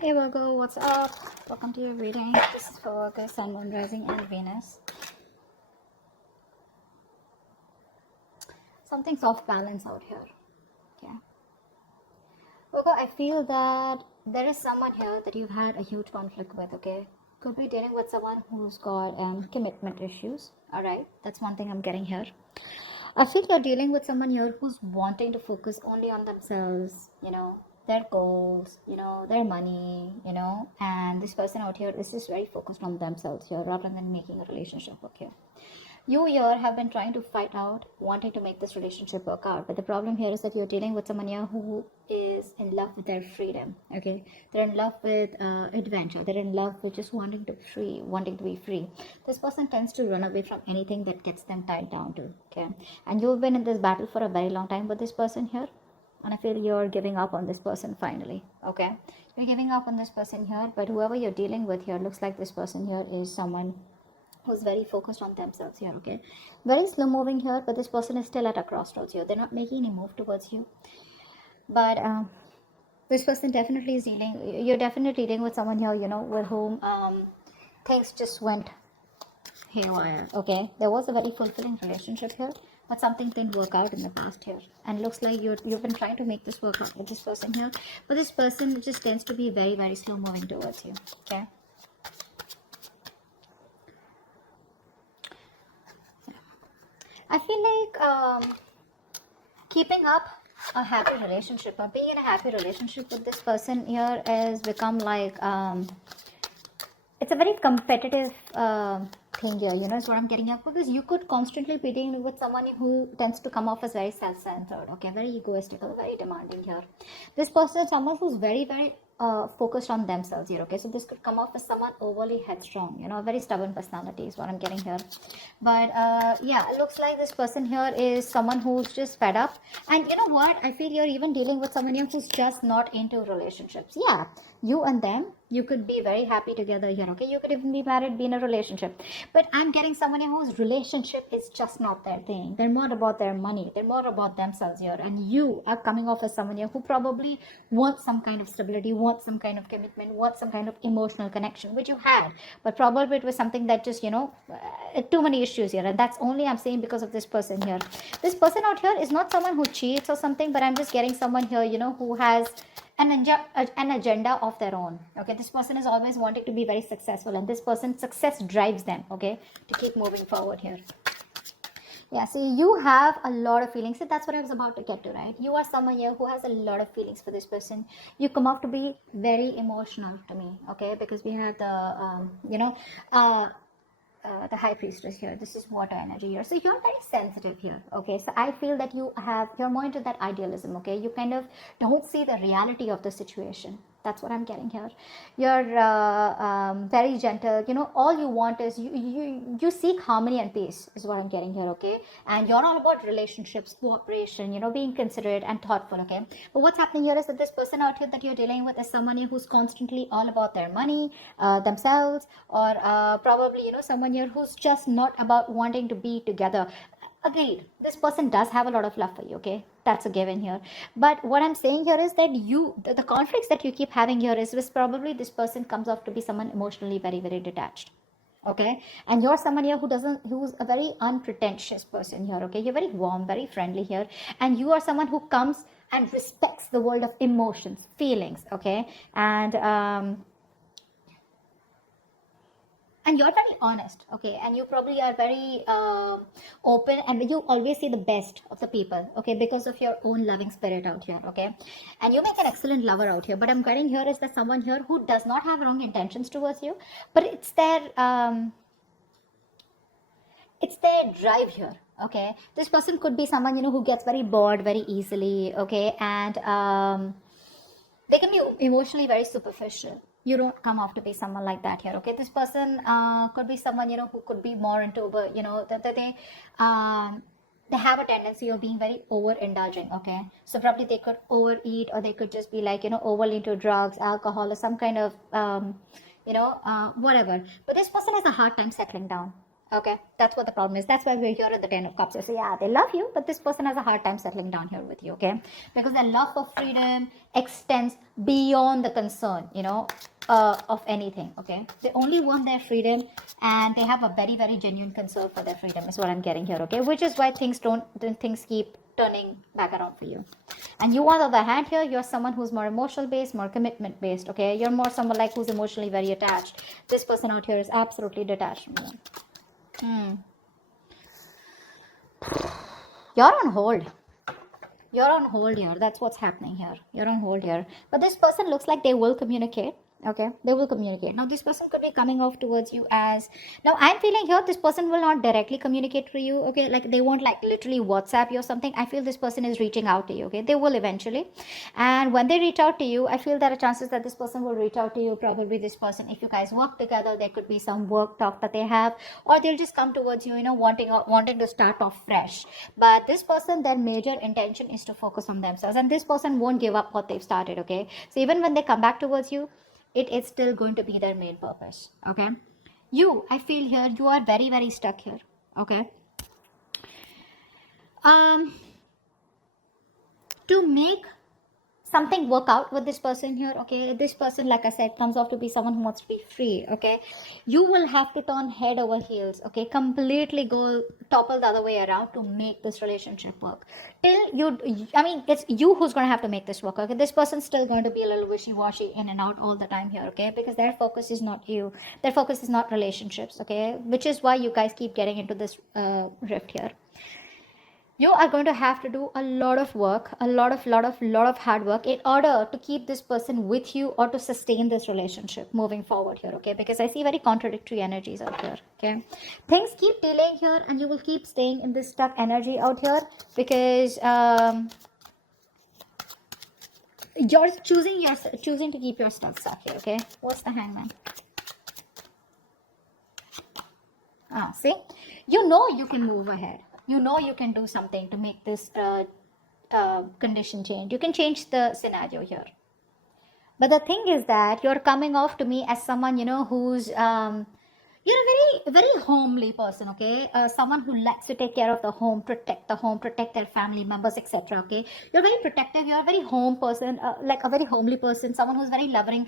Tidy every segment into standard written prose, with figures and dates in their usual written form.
Hey Virgo, what's up? Welcome to your reading. This is for Virgo, Sun, Moon, Rising, and Venus. Something's off balance out here. Okay. Virgo, I feel that there is someone here that you've had a huge conflict with, okay? Could be dealing with someone who's got commitment issues. Alright, that's one thing I'm getting here. I feel you're dealing with someone here who's wanting to focus only on themselves, their goals, their money, and this person out here is just very focused on themselves here rather than making a relationship work here. You here have been trying to fight out, wanting to make this relationship work out. But the problem here is that you're dealing with someone here who is in love with their freedom. Okay, they're in love with adventure. They're in love with just wanting to be free. This person tends to run away from anything that gets them tied down to. Okay, and you've been in this battle for a very long time with this person here. And I feel you're giving up on this person finally. Okay, you're giving up on this person here. But whoever you're dealing with here looks like this person here is someone who's very focused on themselves here. Okay, very slow moving here, but this person is still at a crossroads here. They're not making any move towards you, but this person definitely is dealing, you're definitely dealing with someone here, with whom things just went haywire. Okay, there was a very fulfilling relationship here, but something didn't work out in the past here, and looks like you've been trying to make this work out with this person here, but this person just tends to be very, very slow moving towards you. Okay, I feel like keeping up a happy relationship or being in a happy relationship with this person here has become like it's a very competitive thing here, is what I'm getting at, because you could constantly be dealing with someone who tends to come off as very self-centered, okay, very egoistical, very demanding here. This person is someone who's very, very focused on themselves here. Okay, so this could come off as someone overly headstrong, a very stubborn personality is what I'm getting here. But yeah, it looks like this person here is someone who's just fed up. And you know what, I feel you're even dealing with someone here who's just not into relationships. Yeah, you and them, you could be very happy together here. Okay, you could even be married, be in a relationship, but I'm getting someone whose relationship is just not their thing. They're more about their money, they're more about themselves here, and you are coming off as someone here who probably wants some kind of stability, wants some kind of commitment, wants some kind of emotional connection, which you had, but probably it was something that just too many issues here, and that's only I'm saying because of this person here. This person out here is not someone who cheats or something, but I'm just getting someone here who has an agenda of their own. Okay, this person is always wanting to be very successful, and this person's success drives them, okay, to keep moving forward here. Yeah, see, you have a lot of feelings. So that's what I was about to get to, right? You are someone here who has a lot of feelings for this person. You come off to be very emotional to me, okay, because we have the the high priestess here. This is water energy here, so you're very sensitive here. Okay, so I feel that you're more into that idealism. Okay, you kind of don't see the reality of the situation. That's what I'm getting here. You're very gentle. All you want is you seek harmony and peace is what I'm getting here. Okay, and you're all about relationships, cooperation, being considerate and thoughtful. Okay, but what's happening here is that this person out here that you're dealing with is someone who's constantly all about their money, themselves, or probably someone here who's just not about wanting to be together. Agreed, this person does have a lot of love for you. Okay, that's a given here, but what I'm saying here is that the conflicts that you keep having here is probably this person comes off to be someone emotionally very, very detached. Okay, and you're someone here who's a very unpretentious person here. Okay, you're very warm, very friendly here, and you are someone who comes and respects the world of emotions, feelings. Okay, and you're very honest. Okay, and you probably are very open, and you always see the best of the people. Okay, because of your own loving spirit out here. Okay, and you make an excellent lover out here, but I'm getting here is that someone here who does not have wrong intentions towards you, but it's their drive here. Okay, this person could be someone who gets very bored very easily. Okay, and they can be emotionally very superficial. You don't come off to be someone like that here. Okay, this person could be someone who could be more into that they have a tendency of being very overindulging. Okay, so probably they could overeat, or they could just be like overly into drugs, alcohol, or some kind of whatever. But this person has a hard time settling down. Okay, that's what the problem is. That's why we're here at the Ten of Cups. So yeah, they love you, but this person has a hard time settling down here with you. Okay, because their love for freedom extends beyond the concern, of anything. Okay, they only want their freedom, and they have a very very genuine concern for their freedom. Is what I'm getting here. Okay, which is why things keep turning back around for you. And you, on the other hand, here you're someone who's more emotional based, more commitment based. Okay, you're more someone like who's emotionally very attached. This person out here is absolutely detached from you. You're on hold. You're on hold here. That's what's happening here. You're on hold here. But this person looks like they will communicate. Okay, they will communicate. Now this person could be coming off towards you as, now I'm feeling here this person will not directly communicate to you. Okay, like they won't like literally WhatsApp you or something. I feel this person is reaching out to you. Okay, they will eventually, and when they reach out to you, I feel there are chances that this person will reach out to you. Probably this person, if you guys work together, there could be some work talk that they have, or they'll just come towards you, wanting to start off fresh. But this person, their major intention is to focus on themselves, and this person won't give up what they've started. Okay, so even when they come back towards you, it is still going to be their main purpose. Okay, I feel here you are very very stuck here. Okay, to make something work out with this person here. Okay, this person, like I said, comes off to be someone who wants to be free. Okay, you will have to turn head over heels. Okay, completely go topple the other way around to make this relationship work. It's you who's going to have to make this work. Okay, this person's still going to be a little wishy-washy in and out all the time here. Okay, because their focus is not you, their focus is not relationships. Okay, which is why you guys keep getting into this rift here. You are going to have to do a lot of work, a lot of hard work in order to keep this person with you or to sustain this relationship moving forward here. Okay, because I see very contradictory energies out here. Okay, things keep delaying here and you will keep staying in this stuck energy out here because you're choosing to keep your stuff stuck here. Okay, what's the Hangman? See, you can move ahead. You can do something to make this condition change. You can change the scenario here. But the thing is that you're coming off to me as someone, who's you're a very very homely person. Okay, someone who likes to take care of the home, protect their family members, etc. Okay, you're very protective, you're a very home person, like a very homely person, someone who's very loving.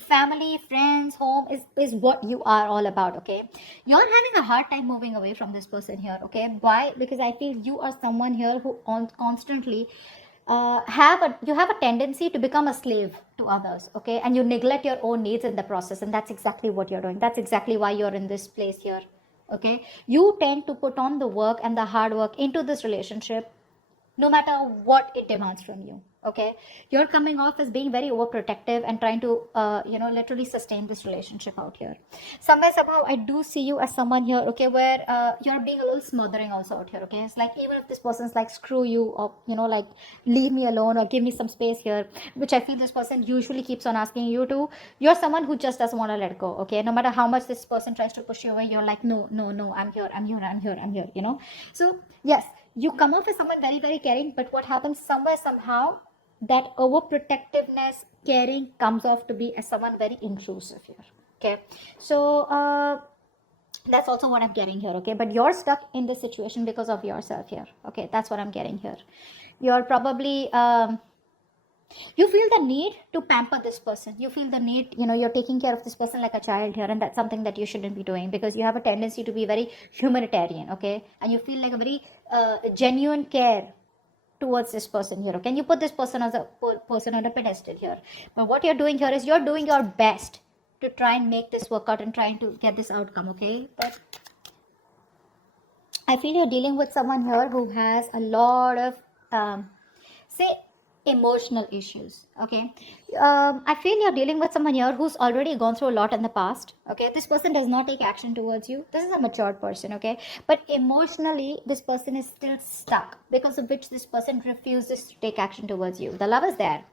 Family, friends, home is what you are all about. Okay, you're having a hard time moving away from this person here. Okay, why? Because I feel you are someone here who constantly you have a tendency to become a slave to others. Okay, and you neglect your own needs in the process, and that's exactly what you're doing. That's exactly why you're in this place here. Okay, you tend to put on the work and the hard work into this relationship no matter what it demands from you. Okay, you're coming off as being very overprotective and trying to literally sustain this relationship out here. Somewhere somehow I do see you as someone here, okay, where you're being a little smothering also out here. Okay, it's like even if this person's like screw you, or like leave me alone or give me some space here, which I feel this person usually keeps on asking you to, you're someone who just doesn't want to let go. Okay, no matter how much this person tries to push you away, you're like, no, I'm here. So yes, you come off as someone very very caring, but what happens somewhere somehow, that overprotectiveness, caring comes off to be as someone very intrusive here. Okay, so that's also what I'm getting here. Okay, but you're stuck in this situation because of yourself here. Okay, that's what I'm getting here. You're probably you feel the need to pamper this person. You feel the need, you're taking care of this person like a child here, and that's something that you shouldn't be doing because you have a tendency to be very humanitarian. Okay, and you feel like a very genuine care towards this person here. Okay, and you put this person as a person on a pedestal here, but what you're doing here is you're doing your best to try and make this work out and trying to get this outcome. Okay, but I feel you're dealing with someone here who has a lot of say emotional issues. Okay, I feel you're dealing with someone here who's already gone through a lot in the past. Okay, this person does not take action towards you. This is a matured person. Okay, but emotionally this person is still stuck, because of which this person refuses to take action towards you. The love is there,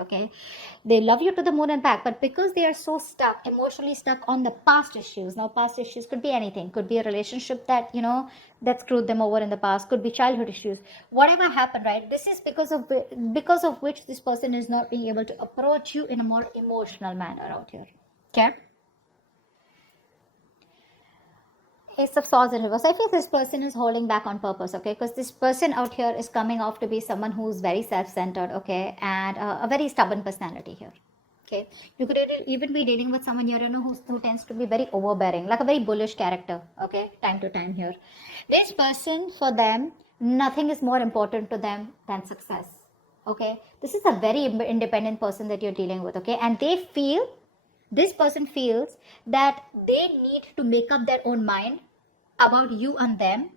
okay, they love you to the moon and back, but because they are so stuck, emotionally stuck on the past issues. Now past issues could be anything, could be a relationship that that screwed them over in the past, could be childhood issues, whatever happened, right? This is because of which this person is not being able to approach you in a more emotional manner out here. Okay, Ace of Swords in reverse. I feel this person is holding back on purpose, okay? Because this person out here is coming off to be someone who's very self-centered, okay? And a very stubborn personality here. Okay, you could even be dealing with someone here, you know, who tends to be very overbearing, like a very bullish character, okay, time to time here. This person, for them, nothing is more important to them than success, okay? This is a very independent person that you're dealing with, okay? And this person feels that they need to make up their own mind about you and them,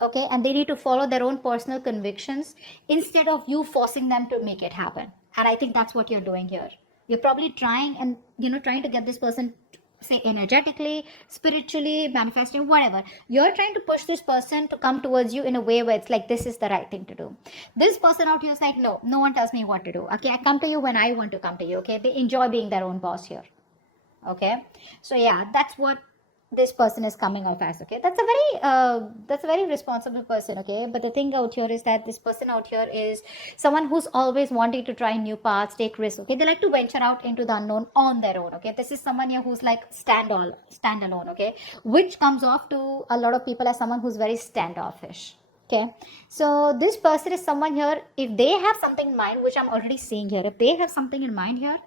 okay? And they need to follow their own personal convictions instead of you forcing them to make it happen. And I think that's what you're doing here. You're probably trying and, you know, trying to get this person, say, energetically, spiritually, manifesting, whatever. You're trying to push this person to come towards you in a way where it's like, this is the right thing to do. This person out here is like, no, no one tells me what to do, okay? I come to you when I want to come to you, okay? They enjoy being their own boss here, okay? So yeah, that's what this person is coming off as, okay? That's a very responsible person, okay? But the thing out here is that this person out here is someone who's always wanting to try new paths, take risks, okay? They like to venture out into the unknown on their own, okay? This is someone here who's like stand alone, okay? Which comes off to a lot of people as someone who's very standoffish. Okay, so this person is someone here, if they have something in mind, which I'm already seeing here, if they have something in mind here,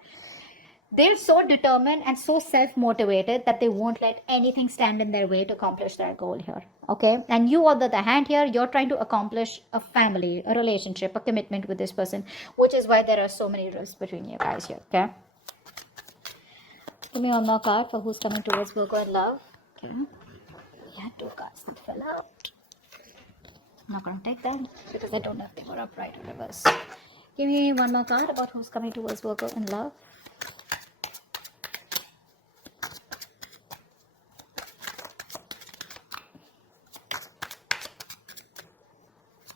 they're so determined and so self-motivated that they won't let anything stand in their way to accomplish their goal here, okay? And you, on the other hand here, you're trying to accomplish a family, a relationship, a commitment with this person, which is why there are so many risks between you guys here, okay? Give me one more card for who's coming towards Virgo in love, okay? Yeah, 2 cards that fell out. I'm not going to take them because I don't know if they were upright or reverse. Give me one more card about who's coming towards Virgo in love.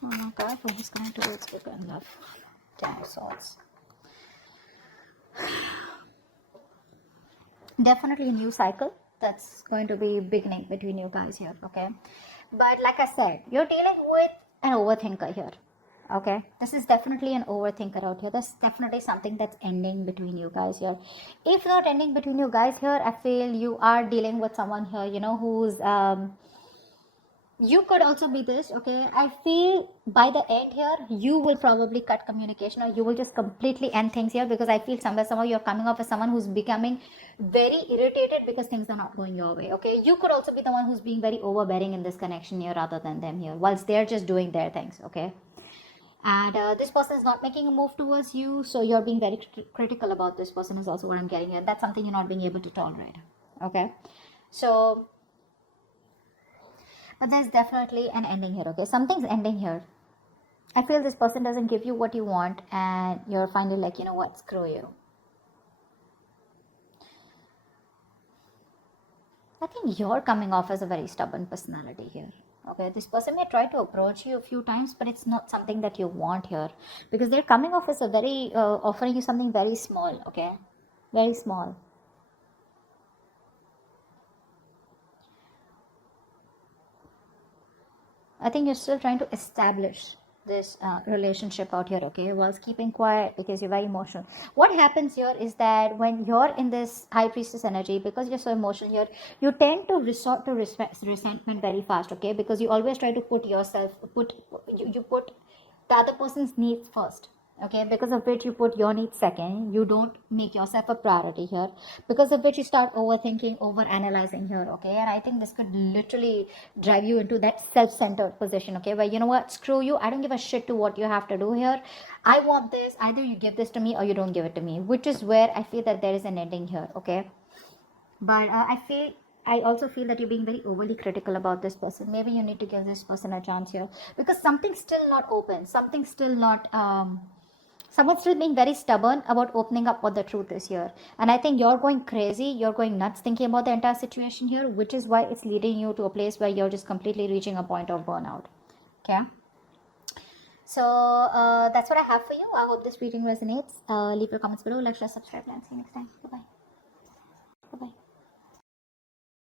Oh my god, when he's coming towards Virgo in love. 10 of Swords. Definitely a new cycle that's going to be beginning between you guys here, okay? But like I said, you're dealing with an overthinker here, okay? This is definitely an overthinker out here. There's definitely something that's ending between you guys here. If not ending between you guys here, I feel you are dealing with someone here, you know, who's you could also be this, okay? I feel by the end here, you will probably cut communication, or you will just completely end things here, because I feel somehow you're coming off as someone who's becoming very irritated because things are not going your way, okay? You could also be the one who's being very overbearing in this connection here rather than them here, whilst they're just doing their things, okay? And this person is not making a move towards you, so you're being very critical about this person is also what I'm getting here. That's something you're not being able to tolerate, okay? So but there's definitely an ending here, okay? Something's ending here. I feel this person doesn't give you what you want, and you're finally like, you know what, screw you. I think you're coming off as a very stubborn personality here, okay? This person may try to approach you a few times, but it's not something that you want here, because they're coming off as a very, offering you something very small, okay? Very small. I think you're still trying to establish this relationship out here, okay, whilst keeping quiet because you're very emotional. What happens here is that when you're in this high priestess energy, because you're so emotional here, you tend to resort to resentment very fast, okay, because you always try to put you put the other person's needs first, okay, because of which you put your needs second. You don't make yourself a priority here, because of which you start overthinking, over analyzing here, okay? And I think this could literally drive you into that self-centered position, okay, where, you know what, screw you, I don't give a shit to what you have to do here. I want this, either you give this to me or you don't give it to me, which is where I feel that there is an ending here, okay? But I also feel that you're being very overly critical about this person. Maybe you need to give this person a chance here, because something's still not open, something's still not someone's still being very stubborn about opening up what the truth is here. And I think you're going crazy, you're going nuts thinking about the entire situation here, which is why it's leading you to a place where you're just completely reaching a point of burnout, okay? So that's what I have for you. I hope this reading resonates. Leave your comments below, like, share, subscribe, and see you next time. Bye bye.